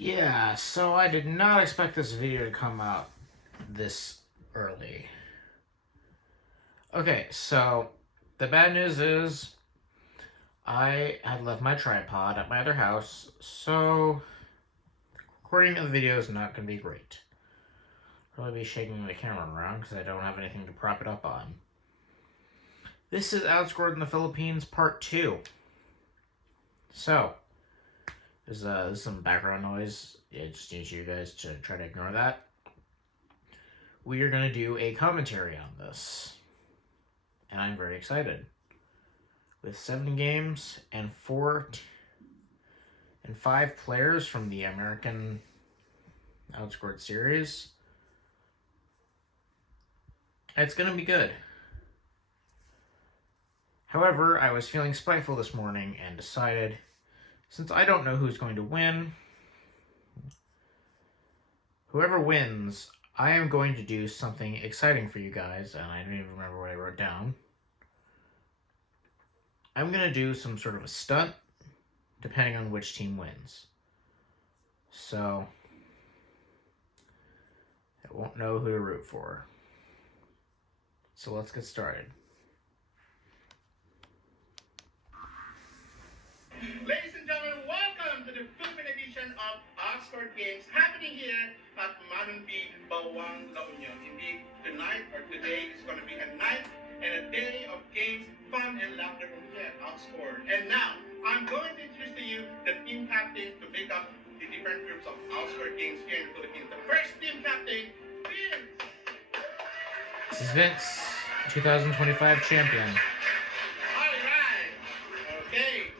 Yeah, so I did not expect this video to come out this early. Okay, so the bad news is I had left my tripod at my other house, so recording of the video is not going to be great. Probably be shaking the camera around because I don't have anything to prop it up on. This is Outscored in the Philippines Part 2. So, there's some background noise. I just need you guys to try to ignore that. We are going to do a commentary on this. And I'm very excited. With 7 games and 5 players from the American Outscored series, it's going to be good. However, I was feeling spiteful this morning and decided, since I don't know who's going to win, whoever wins, I am going to do something exciting for you guys, and I don't even remember what I wrote down. I'm going to do some sort of a stunt, depending on which team wins. So, I won't know who to root for. So let's get started. Ladies and gentlemen, welcome to the Philippine edition of Outscord Games happening here at Manunbi, Bawang, La Union. Indeed, tonight or today is going to be a night and a day of games, fun, and laughter from here at Outscord. And now, I'm going to introduce to you the team captains to make up the different groups of Outscord Games here in the Philippines. The first team captain, Vince. This is Vince, 2025 champion. All right. Okay.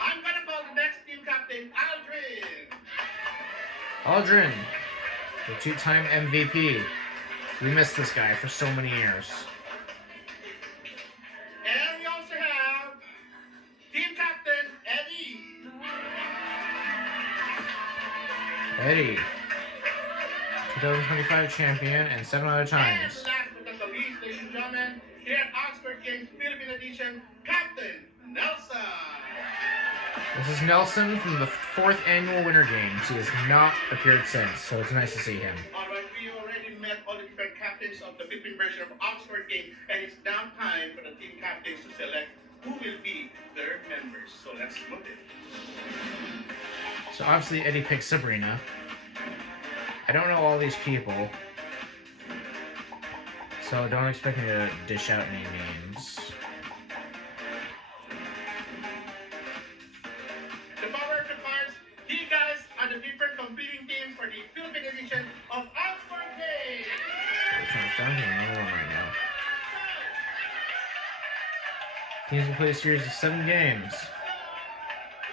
I'm going to call the next team captain, Aldrin. Aldrin, the 2-time MVP. We missed this guy for so many years. And we also have team captain, Eddie. Eddie, 2025 champion and 7 other And times. last but not the least, ladies and gentlemen, here at Outscord Games Philippine Edition, Captain Nelson. This is Nelson from the 4th annual Winter Games. He has not appeared since, so it's nice to see him. Alright, we already met all the different captains of the Philippine version of Outscord Games, and it's now time for the team captains to select who will be their members. So let's look at it. So obviously Eddie picked Sabrina. I don't know all these people, so don't expect me to dish out any names. The power of the cards, you guys are the different competing teams for the Philippine edition of Outscord Games. It's down to another one right now. Teams will play a series of 7 games.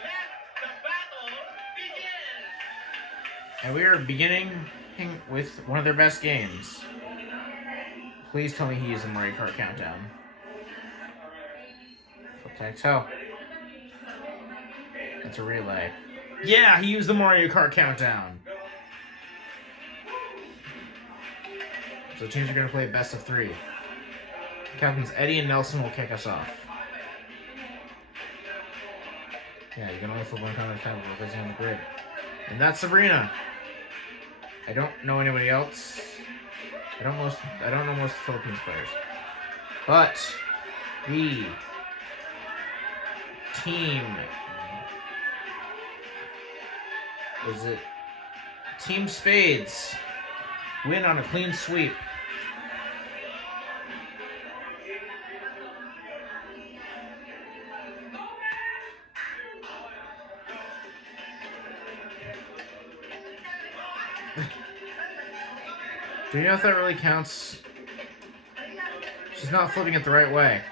Let the battle begin. And we are beginning with one of their best games. Please tell me he used the Mario Kart countdown. Tic-tac-toe. It's a relay. Yeah, he used the Mario Kart countdown. So teams are going to play best of 3. Captains Eddie and Nelson will kick us off. Yeah, you can only flip one counter attack with on the grid. And that's Sabrina. I don't know anybody else. I don't know most Philippines players. But the team Team Spades win on a clean sweep. Do you know if that really counts? She's not flipping it the right way.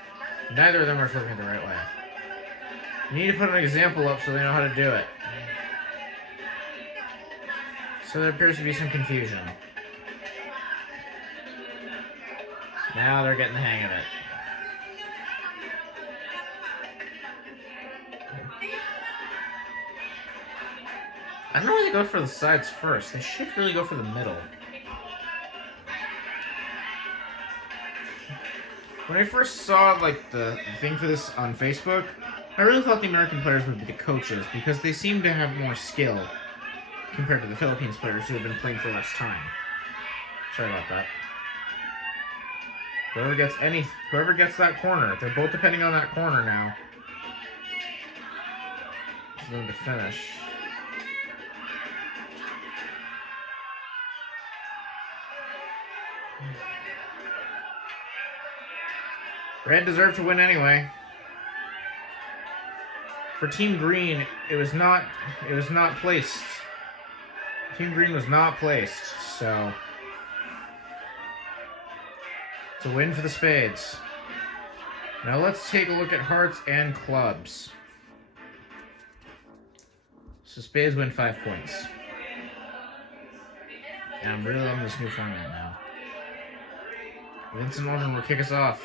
Neither of them are flipping it the right way. You need to put an example up so they know how to do it. So there appears to be some confusion. Now they're getting the hang of it. I don't know why they go for the sides first. They should really go for the middle. When I first saw the thing for this on Facebook, I really thought the American players would be the coaches because they seem to have more skill. compared to the Philippines players who have been playing for less time. Sorry about that. Whoever gets that corner, they're both depending on that corner now. For them to finish. Red deserved to win anyway. For Team Green, it was not placed. Team Green was not placed, so it's a win for the Spades. Now let's take a look at hearts and clubs. So Spades win 5 points. And I'm really loving this new format now. Vincent Norton will kick us off.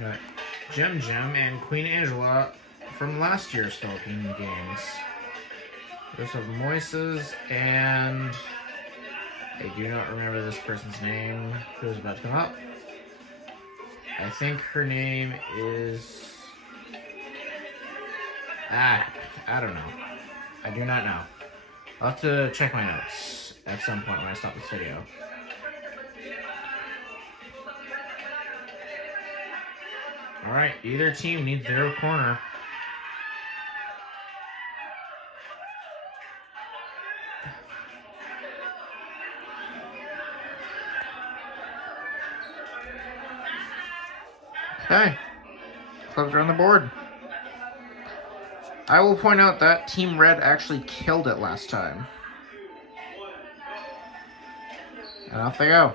Got Gem and Queen Angela from last year's Philippine Games. We also have Moises and I do not remember this person's name who is about to come up. I think her name is... I don't know. I do not know. I'll have to check my notes at some point when I stop this video. Alright, either team needs their corner. Okay. Clubs are on the board. I will point out that Team Red actually killed it last time. And off they go.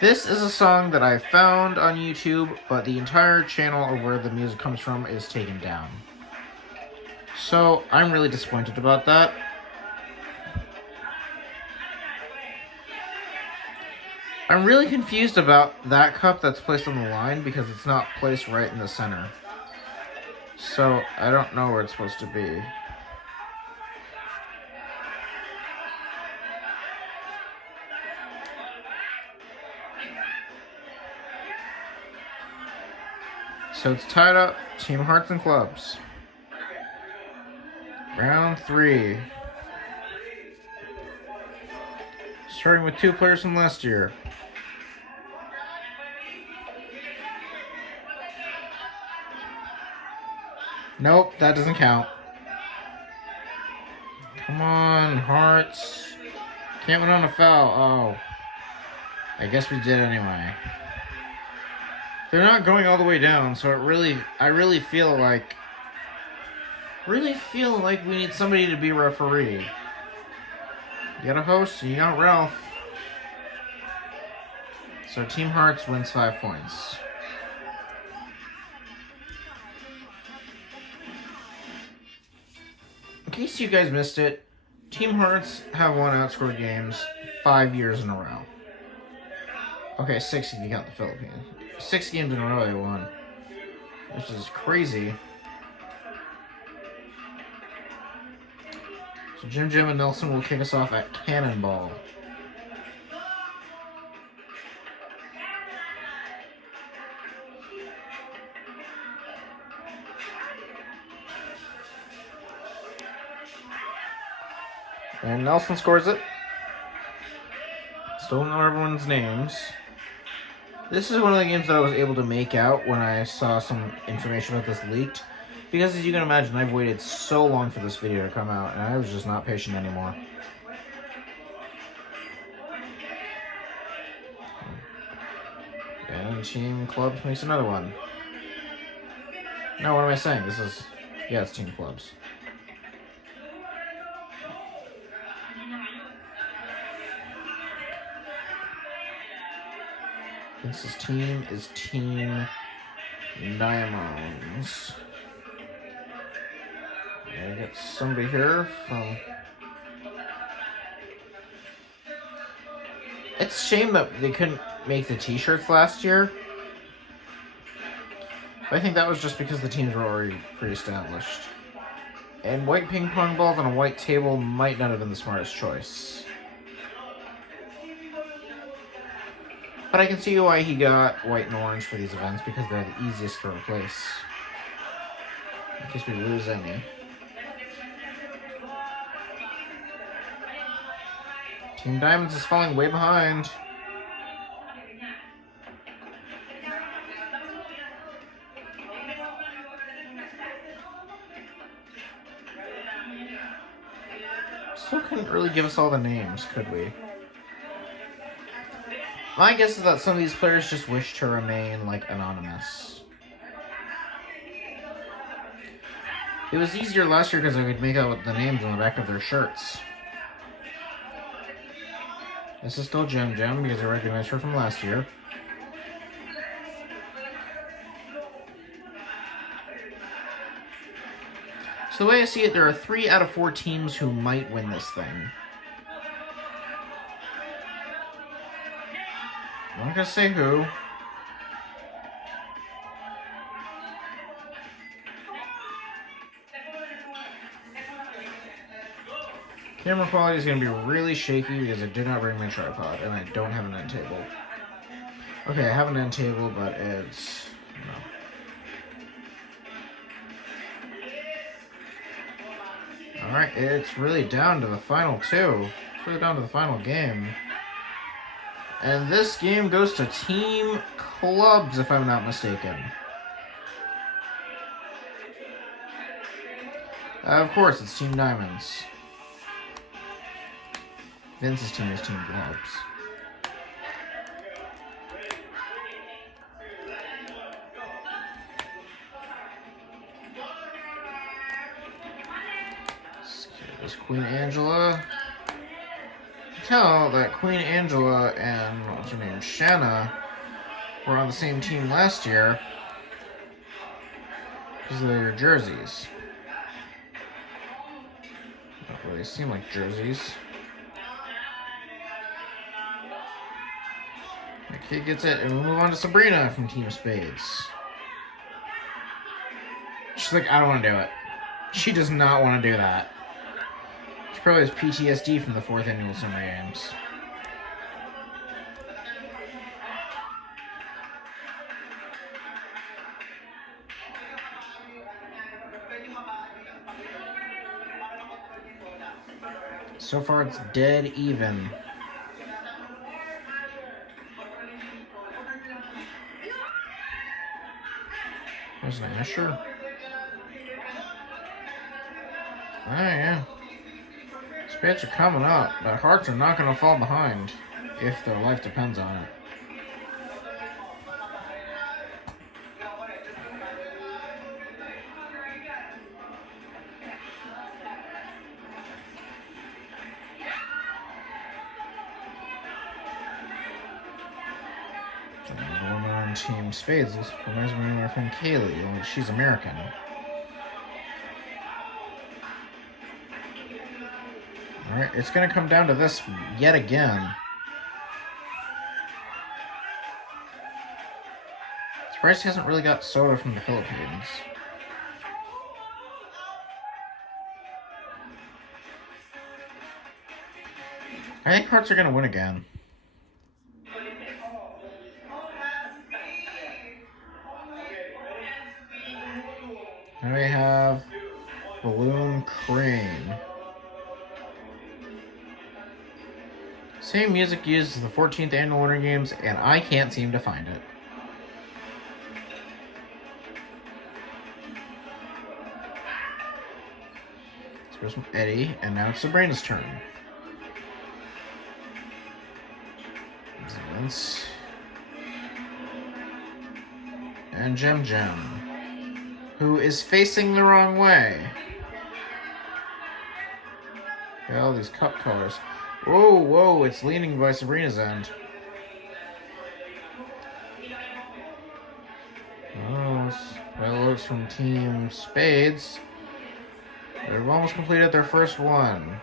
This is a song that I found on YouTube, but the entire channel of where the music comes from is taken down. So, I'm really disappointed about that. I'm really confused about that cup that's placed on the line because it's not placed right in the center. So, I don't know where it's supposed to be. So it's tied up, Team Hearts and Clubs. Round 3. Starting with 2 players from last year. Nope, that doesn't count. Come on, Hearts. Can't win on a foul. Oh. I guess we did anyway. They're not going all the way down, so I really feel like we need somebody to be referee. You got a host and you got Ralph. So Team Hearts wins 5 points. In case you guys missed it, Team Hearts have won Outscord games 5 years in a row. Okay, 6 if you count the Philippines. 6 games in a row they won, which is crazy. So Jim and Nelson will kick us off at Cannonball. And Nelson scores it. Still don't know everyone's names. This is one of the games that I was able to make out when I saw some information about this leaked. Because as you can imagine, I've waited so long for this video to come out, and I was just not patient anymore. And Team Clubs makes another one. No, what am I saying? Yeah, it's Team Clubs. This team is Team Diamonds. I got somebody here from... It's a shame that they couldn't make the t-shirts last year. But I think that was just because the teams were already pre-established. And white ping pong balls on a white table might not have been the smartest choice. But I can see why he got white and orange for these events, because they're the easiest to replace. In case we lose any. Team Diamonds is falling way behind. Still couldn't really give us all the names, could we? My guess is that some of these players just wish to remain, like, anonymous. It was easier last year because I could make out the names on the back of their shirts. This is still Gem Gem because I recognized her from last year. So the way I see it, there are 3 out of 4 teams who might win this thing. I'm not gonna say who. Camera quality is going to be really shaky because I did not bring my tripod and I don't have an end table. Okay, I have an end table, but it's... no. Alright, it's really down to the final 2. It's really down to the final game. And this game goes to Team Clubs, if I'm not mistaken. Of course, it's Team Diamonds. Vince's team is Team Clubs. There's Queen Angela. You can tell that Queen Angela and, what's her name, Shanna were on the same team last year because of their jerseys. Don't really seem like jerseys. The kid gets it, and we move on to Sabrina from Team Spades. She's like, I don't want to do it. She does not want to do that. She probably has PTSD from the 4th annual Summer Games. So far, it's dead even. There's an Asher. Oh, yeah. Spades are coming up, but hearts are not going to fall behind if their life depends on it. The woman on Team Spades reminds me of my friend Kaylee, only she's American. Alright, it's going to come down to this yet again. Surprised he hasn't really got soda from the Philippines. I think Hearts are going to win again. Now we have Balloon Crane. Same music used as the 14th annual Winter Games, and I can't seem to find it. So goes from Eddie, and now it's Sabrina's turn. Vince. And Gem Gem, who is facing the wrong way. Got all these cup colors. Whoa, whoa, it's leaning by Sabrina's end. Oh, Willows from Team Spades. They've almost completed their first one.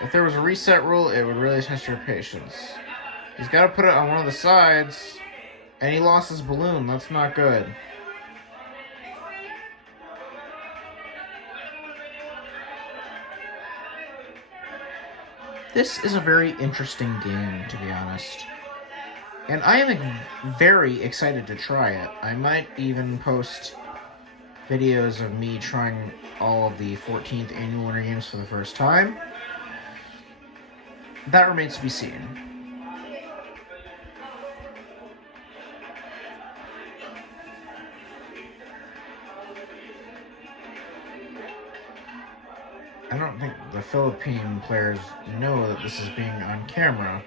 If there was a reset rule, it would really test your patience. He's got to put it on one of the sides, and he lost his balloon. That's not good. This is a very interesting game, to be honest. And I am very excited to try it. I might even post videos of me trying all of the 14th annual Winter Games for the first time. That remains to be seen. I don't think the Philippine players know that this is being on camera.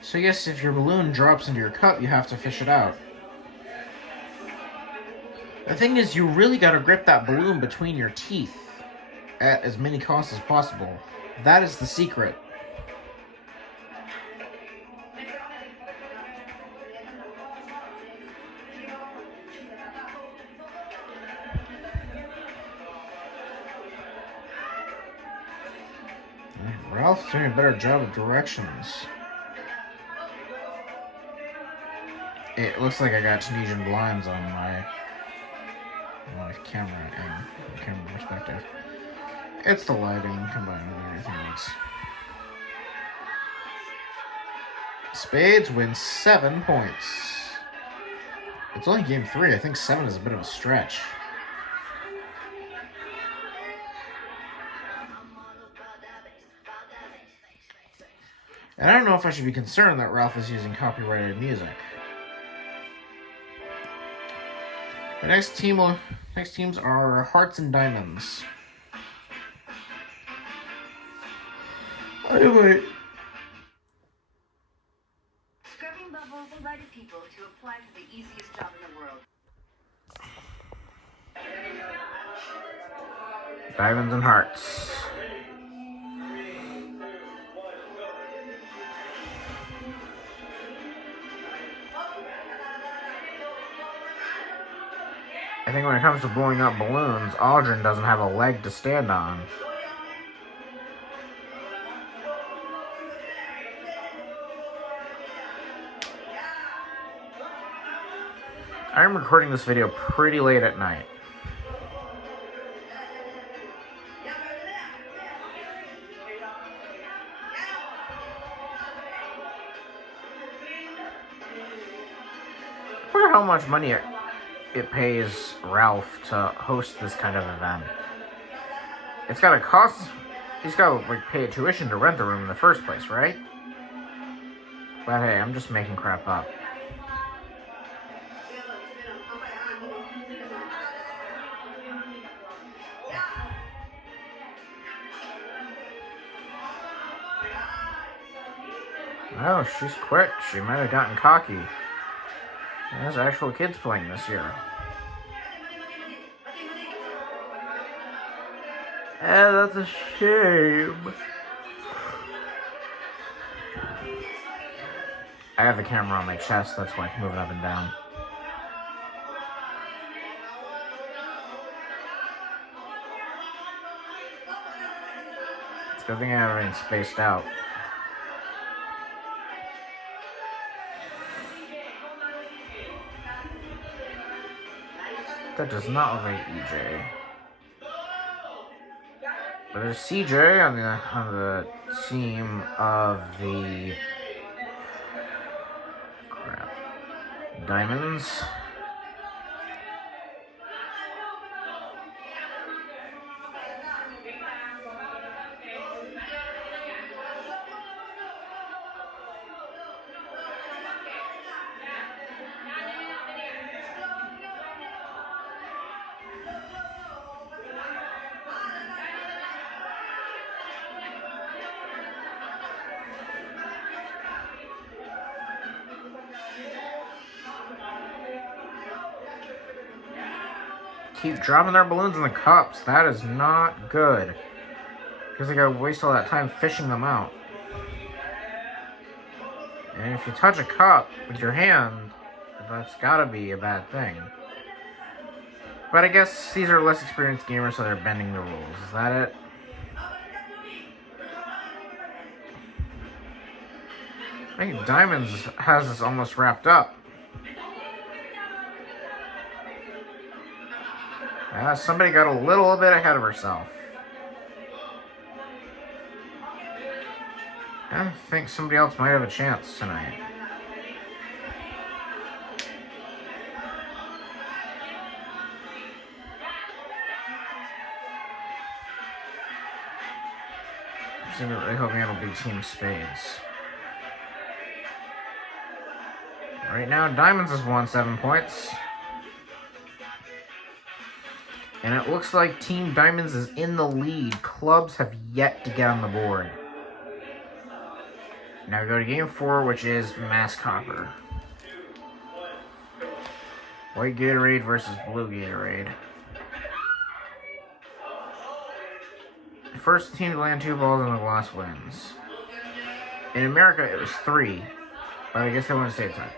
So yes, if your balloon drops into your cup, you have to fish it out. The thing is, you really gotta grip that balloon between your teeth at as many costs as possible. That is the secret. Ralph's doing a better job of directions. It looks like I got Tunisian blinds on my camera and camera perspective. It's the lighting combined with everything else. Spades wins 7 points. It's only game 3. I think 7 is a bit of a stretch. And I don't know if I should be concerned that Ralph is using copyrighted music. The next teams are Hearts and Diamonds. Anyway. Scrubbing Bubbles invited people to apply for the easiest job in the world. Diamonds and Hearts. I think when it comes to blowing up balloons, Aldrin doesn't have a leg to stand on. I'm recording this video pretty late at night. I wonder how much money it pays Ralph to host this kind of event. It's gotta cost. He's gotta pay a tuition to rent the room in the first place, right? But hey, I'm just making crap up. Oh, she's quick. She might have gotten cocky. There's actual kids playing this year. That's a shame. I have the camera on my chest, that's why I can move it up and down. It's a good thing I have everything spaced out. That does not look like EJ. But there's CJ on the team of the Diamonds. Keep dropping their balloons in the cups. That is not good. Because they gotta waste all that time fishing them out. And if you touch a cup with your hand, that's gotta be a bad thing. But I guess these are less experienced gamers, so they're bending the rules. Is that it? I think Diamonds has this almost wrapped up. Somebody got a little bit ahead of herself. I think somebody else might have a chance tonight. I'm secretly hoping it'll be Team Spades. Right now, Diamonds has won 7 points. And it looks like Team Diamonds is in the lead. Clubs have yet to get on the board. Now we go to game 4, which is Mass Copper. White Gatorade versus Blue Gatorade. The first team to land 2 balls in the glass wins. In America, it was 3, but I guess they went stateside.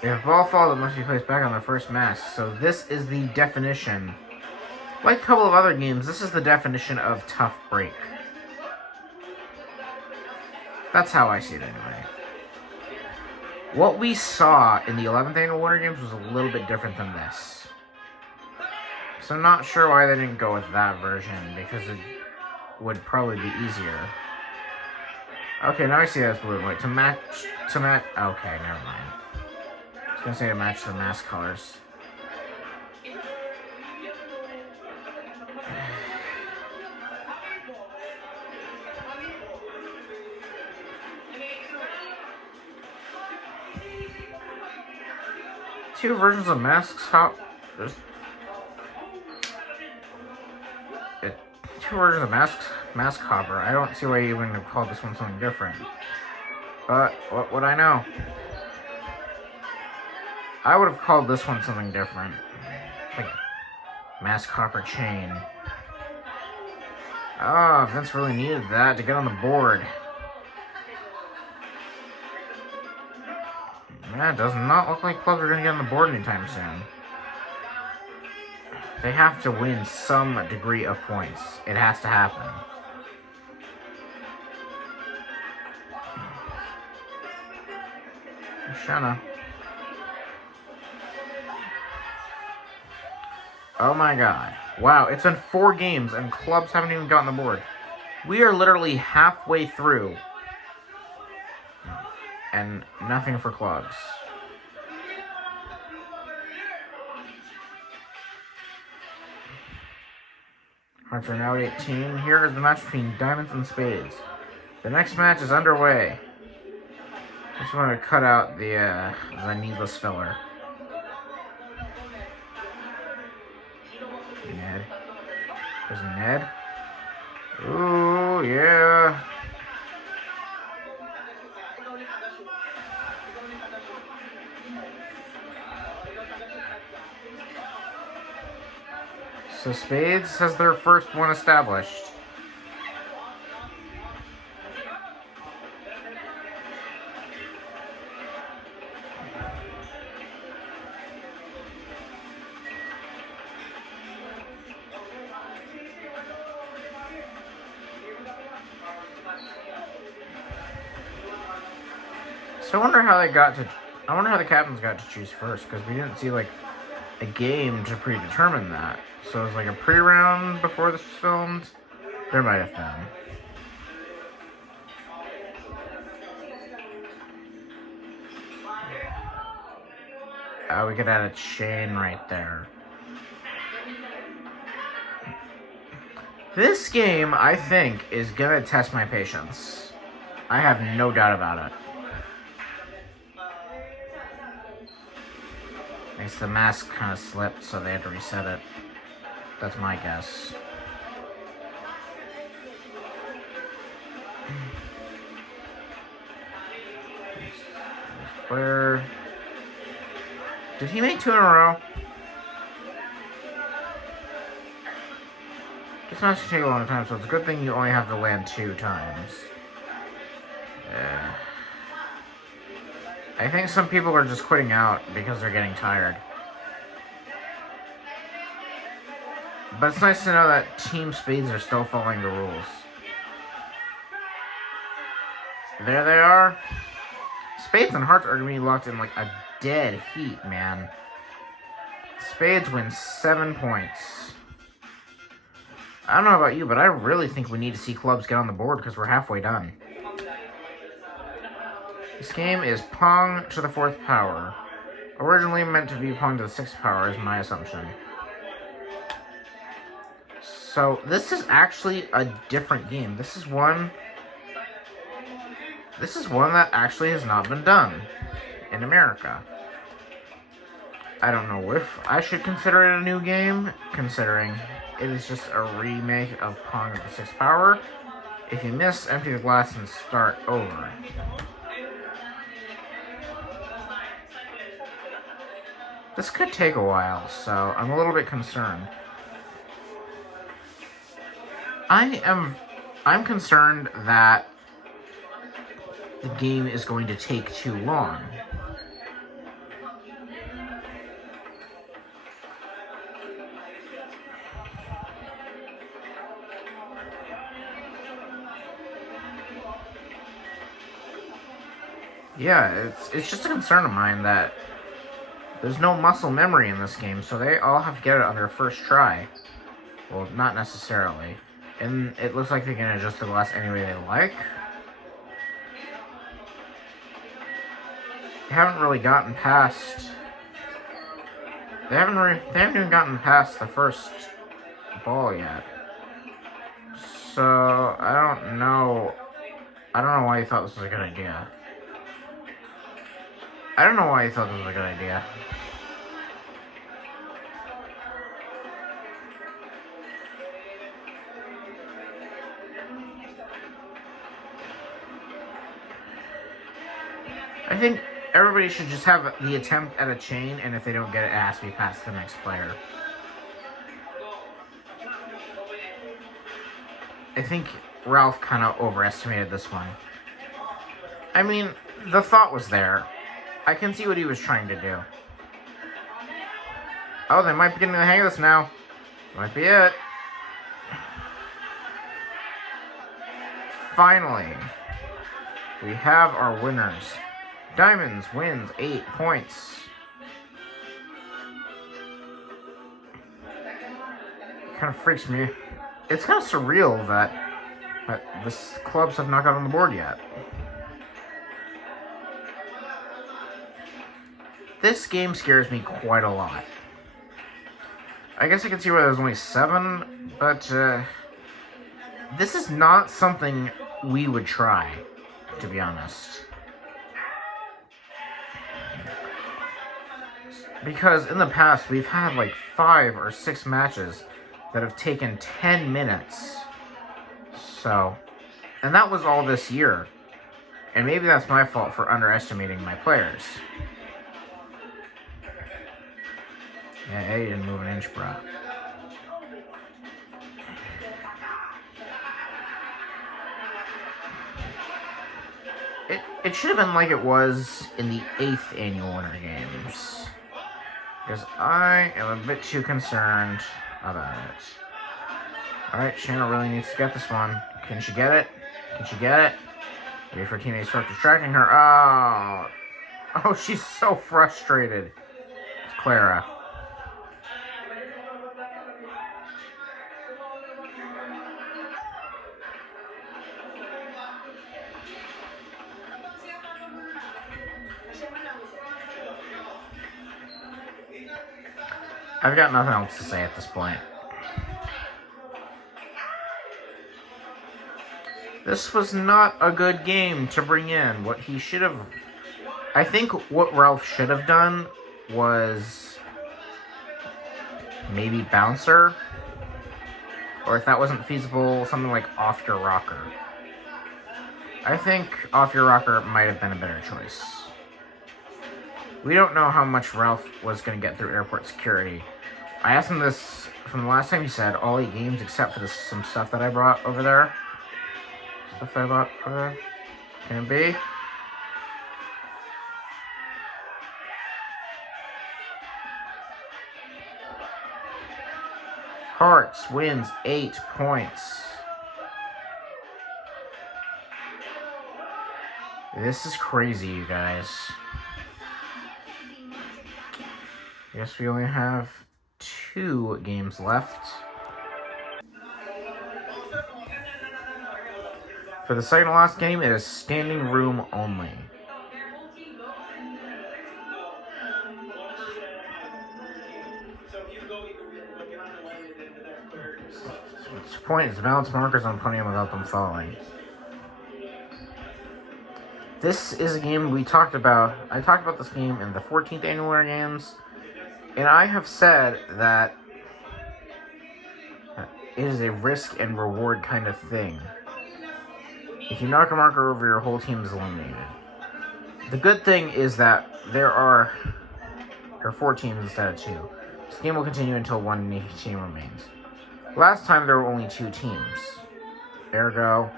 If a ball falls, it must be placed back on the first mask. So this is the definition. Like a couple of other games, this is the definition of tough break. That's how I see it anyway. What we saw in the 11th annual Winter Games was a little bit different than this. So I'm not sure why they didn't go with that version, because it would probably be easier. Okay, now I see that's blue and white. To match, okay, never mind. I was gonna say to match the mask colors. Two versions of masks. Two versions of mask hopper. I don't see why you wouldn't have called this one something different. But what would I know? I would have called this one something different. Like mask hopper chain. Oh, Vince really needed that to get on the board. Yeah, it does not look like clubs are going to get on the board anytime soon. They have to win some degree of points. It has to happen. Shanna. Oh my god. Wow, it's been 4 games and clubs haven't even gotten the board. We are literally halfway through. And nothing for clubs. Hearts are now at 18. Here is the match between Diamonds and Spades. The next match is underway. I just want to cut out the needless filler. Ned. There's Ned. Ooh, yeah. So Spades has their first one established. So I wonder how the captains got to choose first, because we didn't see like a game to predetermine that. So it was like a pre-round before this was filmed. There might have been. We could add a chain right there. This game, I think, is gonna test my patience. I have no doubt about it. I guess the mask kind of slipped, so they had to reset it. That's my guess. Where did he make 2 in a row? This match can take a long time, so it's a good thing you only have to land 2 times. I think some people are just quitting out because they're getting tired. But it's nice to know that Team Spades are still following the rules. there they are. Spades and hearts are going to be locked in like a dead heat, man. Spades wins 7 points. I don't know about you, but I really think we need to see clubs get on the board because we're halfway done. This game is Pong to the 4th power. Originally meant to be Pong to the 6th power is my assumption. So this is actually a different game. This is one that actually has not been done in America. I don't know if I should consider it a new game, considering it is just a remake of Pong to the 6th power. If you miss, empty the glass and start over. This could take a while, so I'm a little bit concerned. I'm concerned that the game is going to take too long. Yeah, it's just a concern of mine that there's no muscle memory in this game, so they all have to get it on their first try. Well, not necessarily. And it looks like they can adjust the glass any way they like. They haven't really gotten past... They haven't even gotten past the first ball yet. So, I don't know why you thought this was a good idea. I don't know why you thought this was a good idea. I think everybody should just have the attempt at a chain, and if they don't get it, it has to be past the next player. I think Ralph kind of overestimated this one. I mean, the thought was there. I can see what he was trying to do. Oh, they might be getting the hang of this now. Might be it. Finally, we have our winners. Diamonds wins 8 points. Kind of freaks me. It's kind of surreal that the clubs have not got on the board yet. This game scares me quite a lot. I guess I can see why there's only 7, but this is not something we would try, to be honest. Because in the past, we've had like 5 or 6 matches that have taken 10 minutes. So, and that was all this year. And maybe that's my fault for underestimating my players. Yeah, he didn't move an inch, bro. It should have been like it was in the 8th annual Winter Games. Because I am a bit too concerned about it. Alright, Shanna really needs to get this one. Can she get it? Can she get it? Wait for teammates start distracting her. Oh, she's so frustrated. It's Clara. I've got nothing else to say at this point. This was not a good game to bring in. What he should have... I think what Ralph should have done was maybe Bouncer. Or if that wasn't feasible, something like Off Your Rocker. I think Off Your Rocker might have been a better choice. We don't know how much Ralph was going to get through airport security. I asked him this from the last time. He said all 8 games except for some stuff that I brought over there. Stuff that I brought over there. Can it be? Hearts wins 8 points. This is crazy, you guys. I guess we only have 2 games left. For the second to last game, it is standing room only. Its point is to balance markers on podium without them falling. This is a game we talked about. I talked about this game in the 14th Annual Winter Games, and I have said that it is a risk and reward kind of thing. If you knock a marker over, your whole team is eliminated. The good thing is that there are 4 teams instead of 2. This game will continue until 1 team remains. Last time there were only 2 teams. Ergo,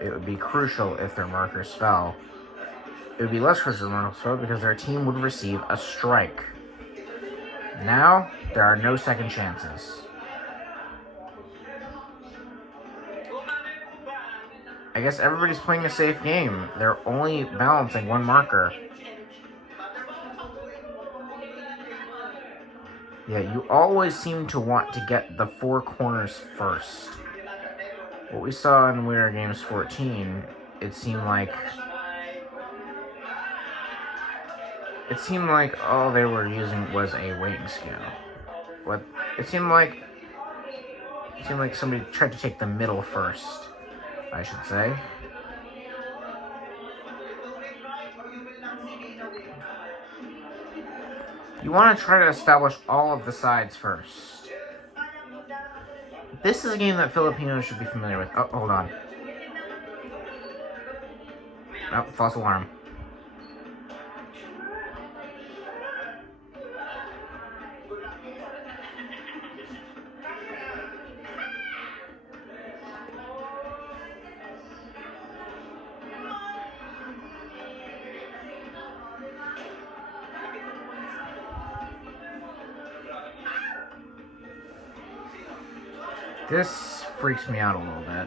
it would be crucial if their markers fell. It would be less crucial if their markers fell because their team would receive a strike. Now, there are no second chances. I guess everybody's playing a safe game. They're only balancing 1 marker. Yeah, you always seem to want to get the 4 corners first. What we saw in Winter Games 14, it seemed like all they were using was a weighting scale. It seemed like somebody tried to take the middle first, I should say. You want to try to establish all of the sides first. This is a game that Filipinos should be familiar with. Oh, hold on. Oh, false alarm. This freaks me out a little bit.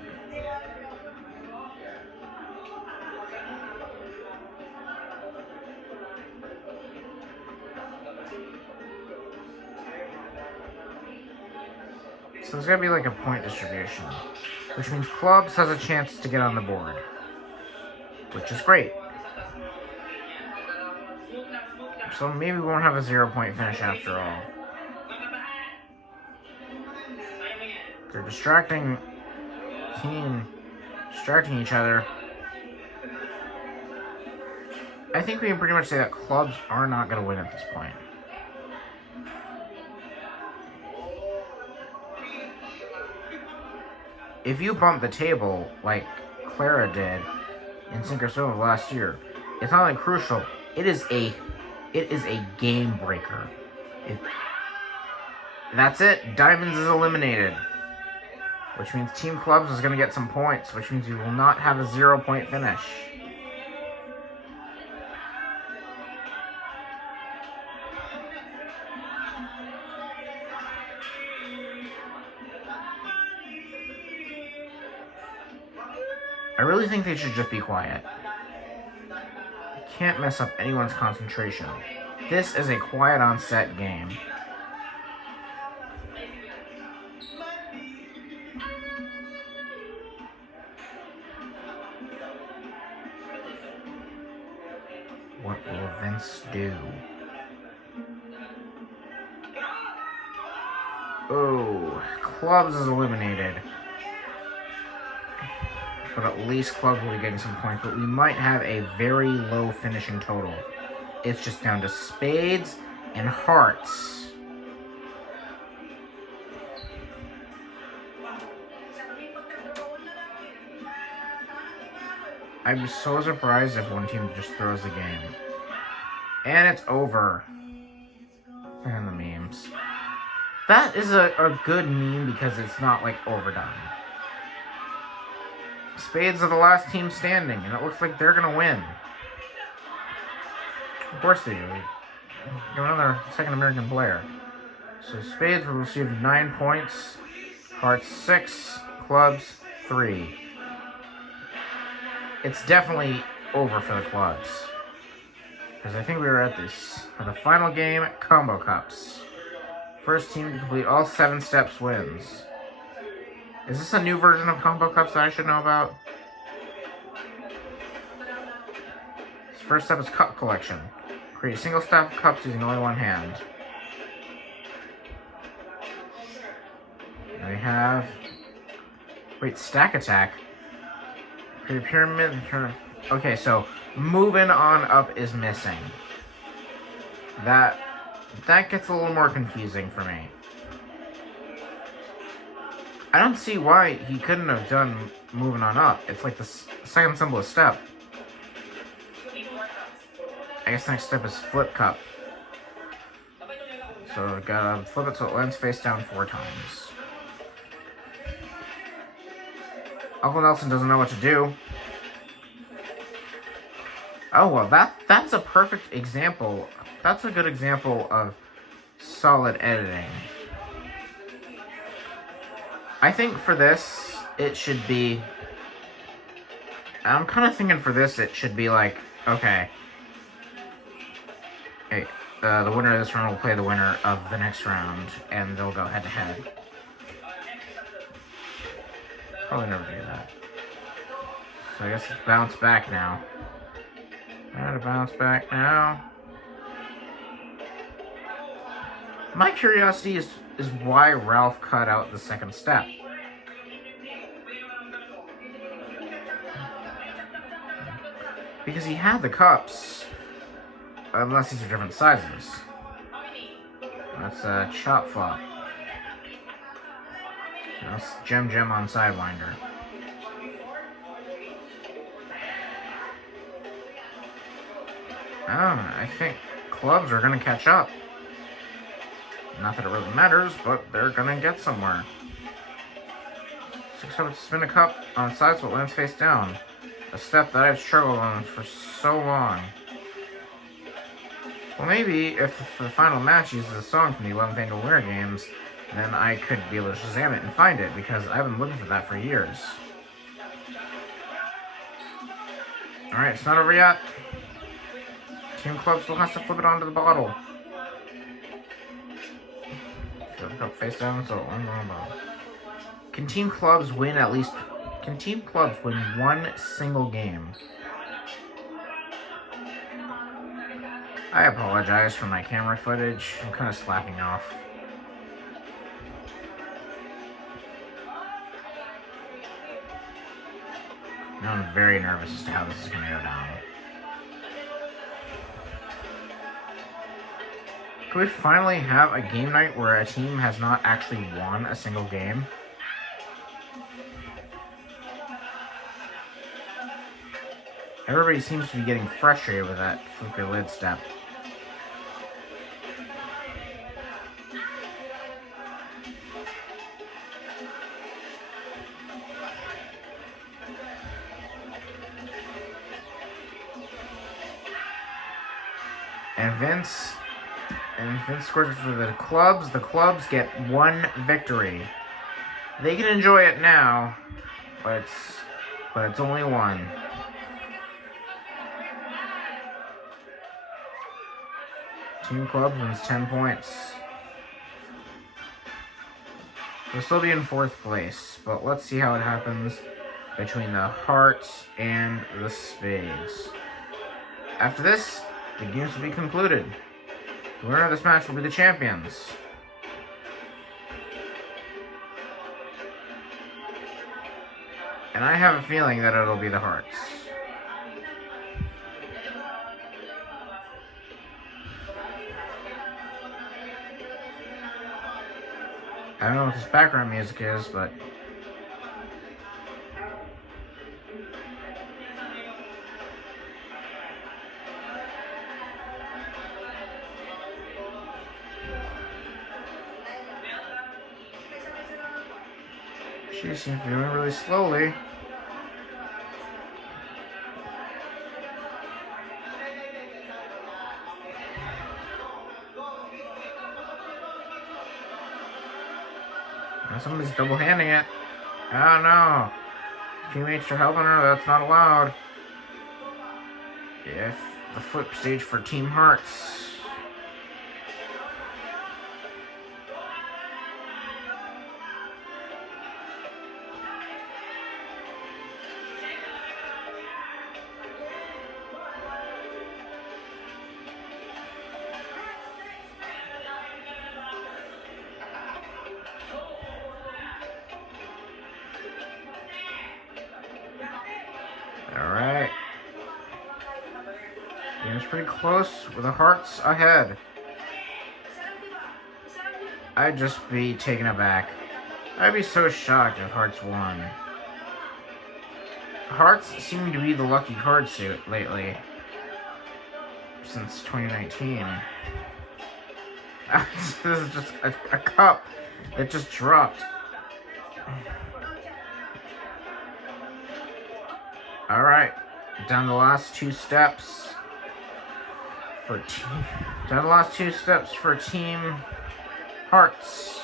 So there's gotta be like a point distribution, which means clubs has a chance to get on the board, which is great. So maybe we won't have a 0-point finish after all. They're distracting each other. I think we can pretty much say that clubs are not going to win at this point. If you bump the table like Clara did in Synchro last year, it's not only crucial, it is a game breaker. That's it. Diamonds is eliminated. Which means Team Clubs is going to get some points, which means we will not have a 0-point finish. I really think they should just be quiet. You can't mess up anyone's concentration. This is a quiet on set game. What will Vince do? Oh, Clubs is eliminated. But at least Clubs will be getting some points. But we might have a very low finishing total. It's just down to Spades and Hearts. I'm so surprised if one team just throws the game. And it's over. And the memes. That is a good meme because it's not like overdone. Spades are the last team standing, and it looks like they're gonna win. Of course they do. They're another second American player. So Spades will receive 9 points. Hearts 6. Clubs 3. it's definitely over for the clubs. Because I think we were at the final game at Combo Cups. First team to complete all 7 steps wins. Is this a new version of Combo Cups that I should know about? First step is cup collection. Create a single stack of cups using only one hand. And we have... Wait, stack attack? Create a pyramid... Okay, so moving on up is missing. That gets a little more confusing for me. I don't see why he couldn't have done moving on up. It's like the second simplest step. I guess next step is flip cup. So we gotta flip it so it lands face down 4 times. Uncle Nelson doesn't know what to do. Oh, well, that's a perfect example. That's a good example of solid editing. I think for this, it should be... I'm kind of thinking for this, it should be like, okay. Hey, the winner of this round will play the winner of the next round, and they'll go head-to-head. Probably never do that. So I guess it's bounce back now. Gotta bounce back now. My curiosity is why Ralph cut out the second step. Because he had the cups. Unless these are different sizes. That's a chop flop. That's gem on Sidewinder. I think clubs are going to catch up. Not that it really matters, but they're going to get somewhere. 6 up, spin a cup on side so it lands face down. A step that I've struggled on for so long. Well, maybe if the final match uses a song from the 11th Annual Winter Games, then I could be able to Shazam it and find it, because I've been looking for that for years. Alright, it's not over yet. Team Club still has to flip it onto the bottle. Flip the cup face down, so it lands on the bottle. Can Team Clubs win one single game? I apologize for my camera footage. I'm kind of slacking off. Now I'm very nervous as to how this is going to go down. Can we finally have a game night where a team has not actually won a single game? Everybody seems to be getting frustrated with that flicker lid step. And Vince scores it for the clubs. The clubs get 1 victory. They can enjoy it now, but it's only 1. Team Clubs wins 10 points. They'll still be in 4th place, but let's see how it happens between the hearts and the spades. After this, the games will be concluded. The winner of this match will be the champions. And I have a feeling that it'll be the hearts. I don't know what this background music is, but... she seems to be doing really slowly. Now somebody's double-handing it. Oh no. Teammates are helping her, that's not allowed. if the flip stage for Team Hearts. Alright. Game's pretty close with the Hearts ahead. I'd just be taken aback. I'd be so shocked if Hearts won. Hearts seem to be the lucky card suit lately. Since 2019. This is just a cup that just dropped. Alright. Down the last two steps for Team Hearts.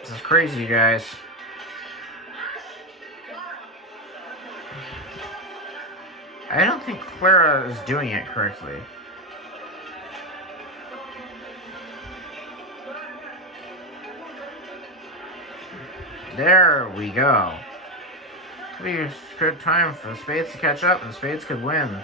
This is crazy, you guys. I don't think Clara is doing it correctly. There we go. Could be a good time for the Spades to catch up, and the Spades could win.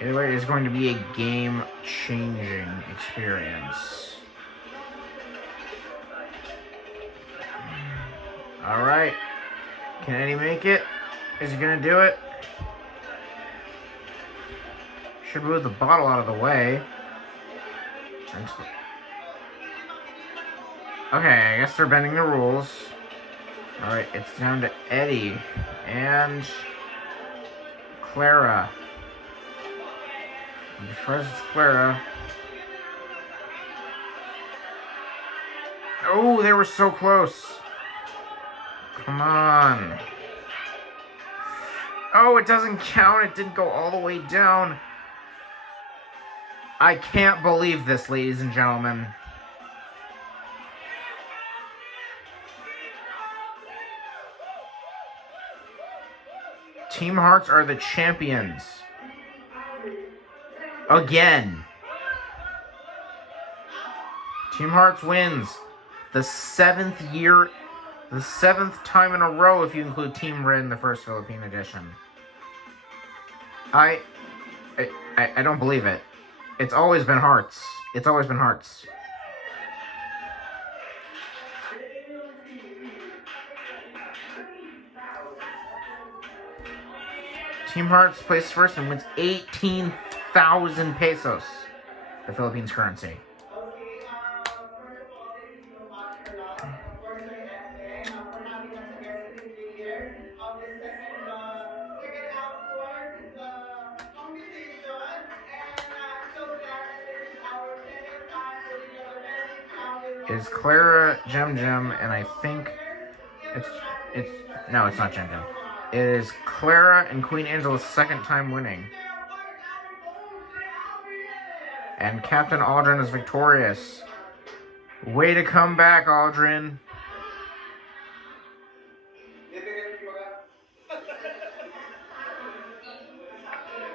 Either way, it's going to be a game-changing experience. Alright. Can Eddie make it? Is he gonna do it? Should move the bottle out of the way. Okay, I guess they're bending the rules. Alright, it's down to Eddie and Clara. First it's Clara. Oh, they were so close. Come on. Oh, it doesn't count. It didn't go all the way down. I can't believe this, ladies and gentlemen. Team Hearts are the champions. Again. Team Hearts wins. The seventh time in a row if you include Team Red in the first Philippine edition. I don't believe it. It's always been Hearts. It's always been Hearts. Team Hearts places first and wins 18,000 pesos, the Philippines currency. Is Clara Gem Gem, and I think no, it's not Gem Gem. It is Clara and Queen Angela's second time winning. And Captain Aldrin is victorious. Way to come back, Aldrin.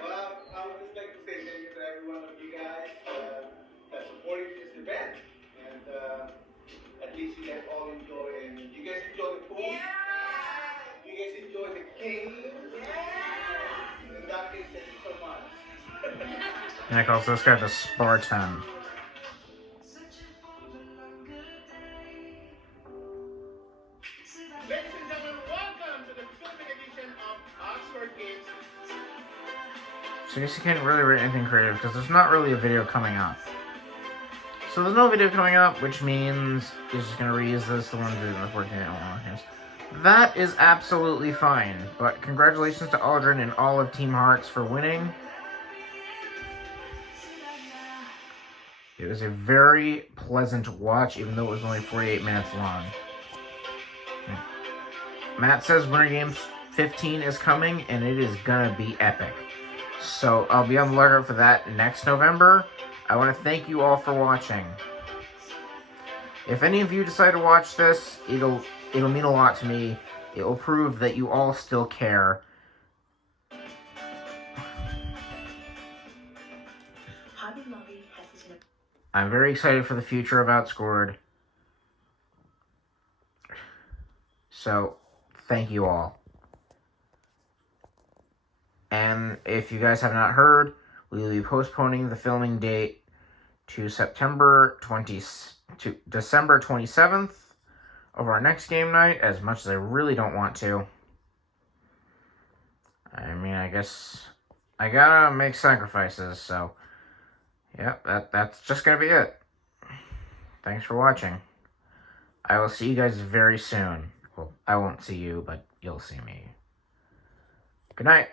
Well, I would just like to say thank you to every one of you guys that supported this event. And at least you guys all enjoy. And you guys enjoy the food. Yeah. You guys enjoy the game. Yeah. In that case, thank you so much. And I call this guy the Spartan. Ladies and gentlemen, welcome to the Philippine edition of Outscord Games. So I guess you can't really write anything creative because there's not really a video coming up. So there's no video coming up, which means he's just going to reuse this, the one doing the 14 games. That is absolutely fine, but congratulations to Aldrin and all of Team Hearts for winning. It was a very pleasant watch, even though it was only 48 minutes long. Matt says Winter Games 15 is coming, and it is gonna be epic. So I'll be on the lookout for that next November. I want to thank you all for watching. If any of you decide to watch this, it'll mean a lot to me. It will prove that you all still care. I'm very excited for the future of Outscored. So, thank you all. And if you guys have not heard, we will be postponing the filming date to December 27th of our next game night, as much as I really don't want to. I mean, I guess I gotta make sacrifices, so yep, that's just gonna be it. Thanks for watching. I will see you guys very soon. Well, I won't see you, but you'll see me. Good night.